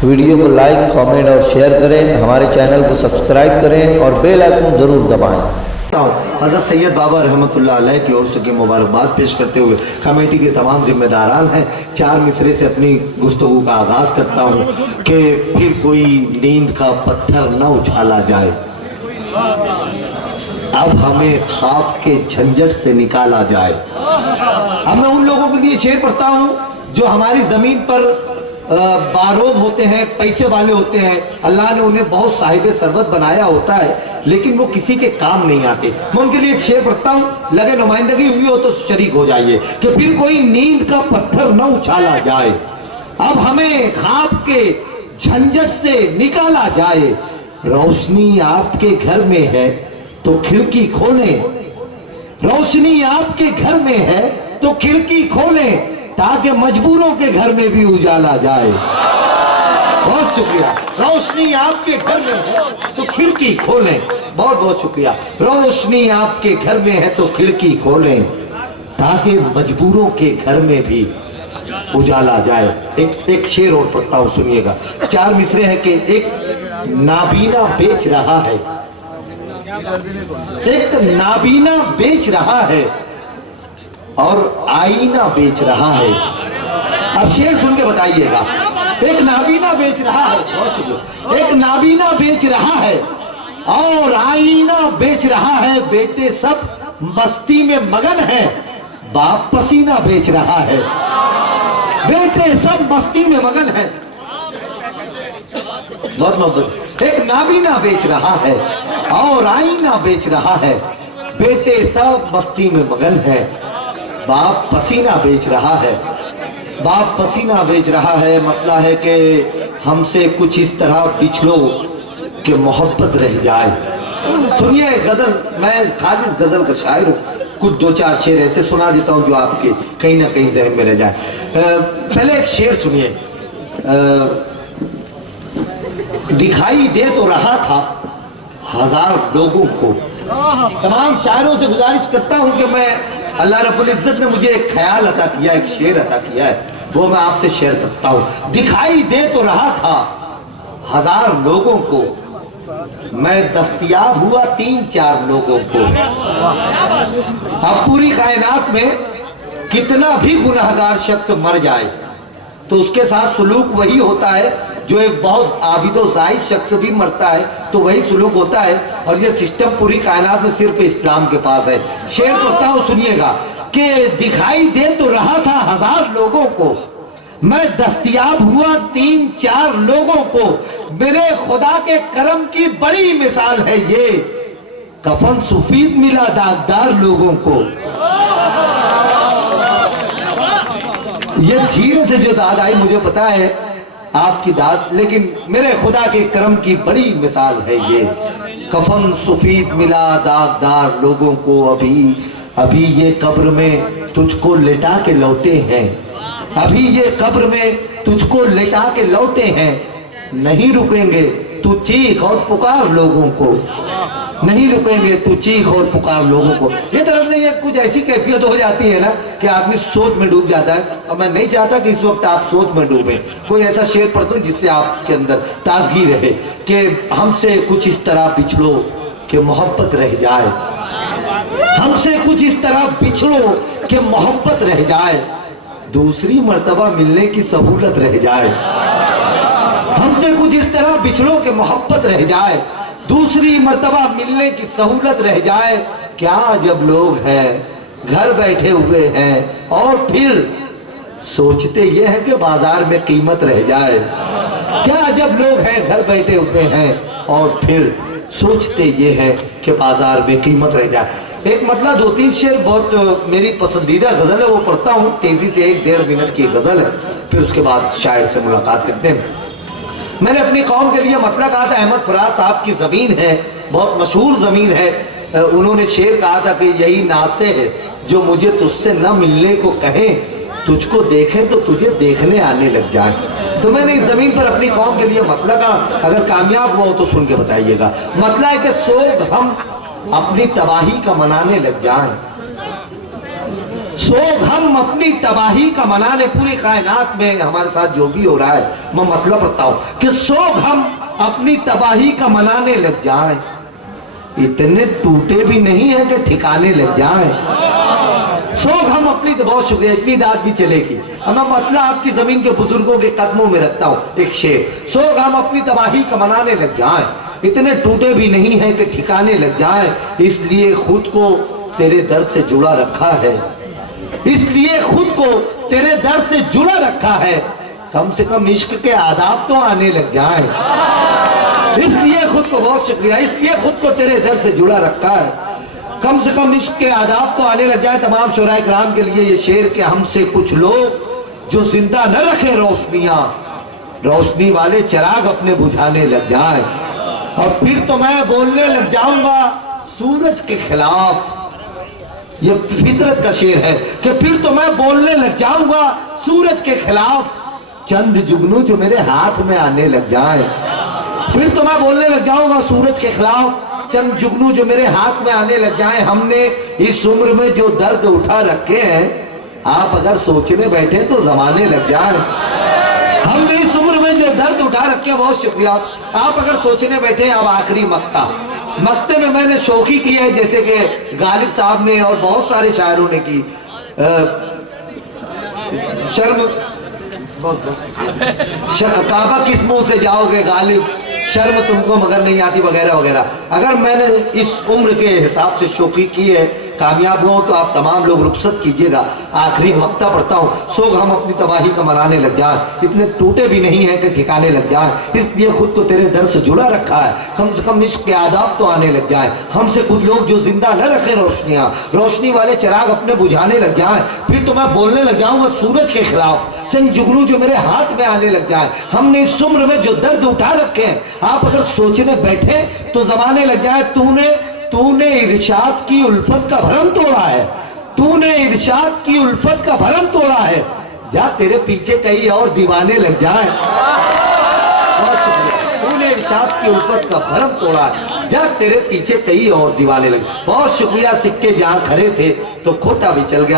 Video को like, comment और share करें। हमारे चैनल को सब्सक्राइब करें और बेल आइकन ज़रूर दबाएं। हज़रत सैयद बाबा रहमतुल्लाह अलैह की ओर से की मुबारकबाद पेश करते हुए कमेटी के तमाम जिम्मेदारान हैं, 4 मिसरे से अपनी गुफ्तगू का आगाज़ करता हूँ कि फिर कोई नींद का पत्थर न उछाला जाए, अब हमें ख्वाब के झंझट से निकाला जाए। अब मैं उन लोगों के लिए शेर पढ़ता हूँ जो हमारी ज़मीन पर बारोब होते हैं, पैसे वाले होते हैं, अल्लाह ने उन्हें बहुत साहिब सरवत बनाया होता है, लेकिन वो किसी के काम नहीं आते। मैं उनके लिए एक शेर पढ़ता हूँ, लगे नुमाइंदगी हुई हो तो शरीक हो जाइए कि फिर कोई नींद का पत्थर न उछाला जाए, अब हमें ख्वाब के झंझट से निकाला जाए। रोशनी आपके घर में है तो खिड़की खोलें, रोशनी आपके घर में है तो खिड़की खोलें, ताकि मजबूरों के घर में भी उजाला जाए। बहुत शुक्रिया। रोशनी आपके घर में है तो खिड़की खोलें, बहुत बहुत शुक्रिया। रोशनी आपके घर में है तो खिड़की खोलें, ताकि मजबूरों के घर में भी उजाला जाए। एक शेर और पढ़ता हूं, सुनिएगा। 4 मिसरे हैं कि एक नाबीना बेच रहा है, एक नाबीना बेच रहा है और आईना बेच रहा है। अब शेर सुन के बताइएगा। एक नाबीना बेच रहा है, बहुत शुक्रिया। एक नाबीना बेच रहा है और आईना बेच रहा है, बेटे सब मस्ती में मगन है, बाप पसीना बेच रहा है, बेटे सब मस्ती में मगन है। बहुत एक नाबीना बेच रहा है और आईना बेच रहा है, बेटे सब मस्ती में मगन है, बाप पसीना बेच रहा है, बाप पसीना बेच रहा है। मतलब है कि हमसे कुछ इस तरह पिछलो कि मोहब्बत रह जाए। सुनिए गजल, मैं खालिस गजल का शायर हूँ, कुछ 2-4 शेर ऐसे सुना देता हूँ जो आपके कहीं ना कहीं जहन में रह जाए। पहले एक शेर सुनिए। दिखाई दे तो रहा था 1000 लोगों को। तमाम शायरों से गुजारिश करता हूँ कि मैं, अल्लाह रब्बुल इज्जत ने मुझे एक ख्याल अता किया, एक शेर अता किया है, वो मैं आपसे शेयर करता हूँ। दिखाई दे तो रहा था 1000 लोगों को, मैं दस्तयाब हुआ 3-4 लोगों को। अब पूरी कायनात में कितना भी गुनहगार शख्स मर जाए तो उसके साथ सुलूक वही होता है जो एक बहुत आबिदो जाहिद शख्स भी मरता है तो वही सुलूक होता है। और ये सिस्टम पूरी कायनात में सिर्फ इस्लाम के पास है। शेर पढ़ता हूँ, सुनिएगा कि दिखाई दे तो रहा था 1000 लोगों को, मैं दस्तयाब हुआ 3-4 लोगों को, मेरे खुदा के करम की बड़ी मिसाल है ये, कफन सफेद मिला दागदार लोगों को। ये धीरे से जो दाद आई मुझे पता है आपकी दाद, लेकिन मेरे खुदा के करम की बड़ी मिसाल है ये, कफन सफेद मिला दागदार लोगों को, अभी अभी ये कब्र में तुझको लेटा के लौटे हैं, अभी ये कब्र में तुझको लेटा के लौटे हैं, नहीं रुकेंगे तू चीख और पुकार लोगों को, नहीं रुकेंगे तू चीख और पुकार लोगों को। ये तरफ नहीं है, कुछ ऐसी कैफियत हो जाती है ना कि आदमी सोच में डूब जाता है, और मैं नहीं चाहता कि इस वक्त आप सोच में डूबे। कोई ऐसा शेर पढ़ दो जिससे आपके अंदर ताजगी रहे कि हमसे कुछ इस तरह बिछड़ो कि मोहब्बत रह जाए, हमसे कुछ इस तरह बिछड़ो कि मोहब्बत रह जाए, दूसरी मर्तबा मिलने की सहूलत रह जाए, हमसे कुछ इस तरह बिछड़ो कि मोहब्बत रह जाए, दूसरी मर्तबा मिलने की सहूलत रह जाए। क्या जब लोग हैं घर बैठे हुए हैं और फिर सोचते ये है कि बाजार में कीमत रह जाए, क्या जब लोग हैं घर बैठे हुए हैं और फिर सोचते ये है कि बाजार में कीमत रह जाए। एक मतलब 2-3 शेर बहुत मेरी पसंदीदा गजल है, वो पढ़ता हूँ तेजी से, 1-1.5 मिनट की गजल है, फिर उसके बाद शायर से मुलाकात करते हैं। मैंने अपनी कौम के लिए मतलब कहा था, अहमद फराज साहब की ज़मीन है, बहुत मशहूर ज़मीन है। उन्होंने शेर कहा था कि यही नासे है जो मुझे तुझसे न मिलने को कहें, तुझको देखें तो तुझे देखने आने लग जाए। तो मैंने इस ज़मीन पर अपनी कौम के लिए मतलब कहा, अगर कामयाब हुआ हो तो सुन के बताइएगा। मतलब है कि सोग हम अपनी तबाही का मनाने लग जाएं, सो हम अपनी तबाही का मनाने, पूरी कायनात में हमारे साथ जो भी हो रहा है मैं मतलब रखता हूं कि सो हम अपनी तबाही का मनाने लग जाएं, इतने टूटे भी नहीं है कि ठिकाने लग जाएं। सो हम अपनी, तो बहुत शुक्रिया, इतनी दाद भी चलेगी। अब मैं मतलब आपकी जमीन के बुजुर्गों के कदमों में रखता हूं एक शेर, सो हम अपनी तबाही का मनाने लग जाएं, इतने टूटे भी नहीं है कि ठिकाने लग जाएं, इसलिए खुद को तेरे दर से जुड़ा रखा है, इसलिए खुद को तेरे दर से जुड़ा रखा है, कम से कम इश्क के आदाब तो आने लग जाए, इसलिए खुद को, बहुत शुक्रिया, इसलिए खुद को तेरे दर से जुड़ा रखा है, कम से कम इश्क के आदाब तो आने लग जाए। तमाम शुराए किराम के लिए ये शेर के हमसे कुछ लोग जो जिंदा न रखे रोशनियां, रोशनी वाले चिराग अपने बुझाने लग जाए, और फिर तो मैं बोलने लग जाऊंगा सूरज के खिलाफ, ये फितरत का शेर है कि फिर तो मैं बोलने लग जाऊंगा सूरज के खिलाफ, चंद जुगनू जो मेरे हाथ में आने लग जाए, फिर तो मैं बोलने लग जाऊंगा सूरज के खिलाफ, चंद जुगनू जो मेरे हाथ में आने लग जाए। हमने इस उम्र में जो दर्द उठा रखे हैं, आप अगर सोचने बैठे तो जमाने लग जाए, हमने इस उम्र में जो दर्द उठा रखे हैं, बहुत शुक्रिया, आप अगर सोचने बैठे, अब आखिरी मक्ते में मैंने शौकी की है, जैसे कि गालिब साहब ने और बहुत सारे शायरों ने की, शर्म काबा किस मुंह से जाओगे गालिब, शर्म तुमको मगर नहीं आती, वगैरह वगैरह। अगर मैंने इस उम्र के हिसाब से शौकी की है, कामयाब हो तो आप तमाम लोग रुखसत कीजिएगा। आखिरी मक्ता पढ़ता हूँ, सोग हम अपनी तबाही का मनाने लग जाए, इतने टूटे भी नहीं है कि ठिकाने लग जाए, इसलिए खुद को तेरे दर से जुड़ा रखा है, कम से कम इश्क के आदाब तो आने लग जाए। हमसे कुछ लोग जो जिंदा न रखे रोशनियाँ, रोशनी वाले चिराग अपने बुझाने लग जाए, फिर तो मैं बोलने लग जाऊंगा सूरज के खिलाफ, चंद जुगनू जो मेरे हाथ में आने लग जाए। हमने इस उम्र में जो दर्द उठा रखे हैं, आप अगर सोचने बैठे तो जमाने लग जाए। तूने इरशाद की उल्फत का भरम तोड़ा है, तूने इरशाद की उल्फत का भरम तोड़ा है, जा तेरे पीछे कई और दीवाने लग जाए। बहुत शुक्रिया, तूने इरशाद की उल्फत का भरम तोड़ा है, जा तेरे पीछे कई और दीवाने लगे। बहुत शुक्रिया, सिक्के जहां खड़े थे तो खोटा भी चल गया।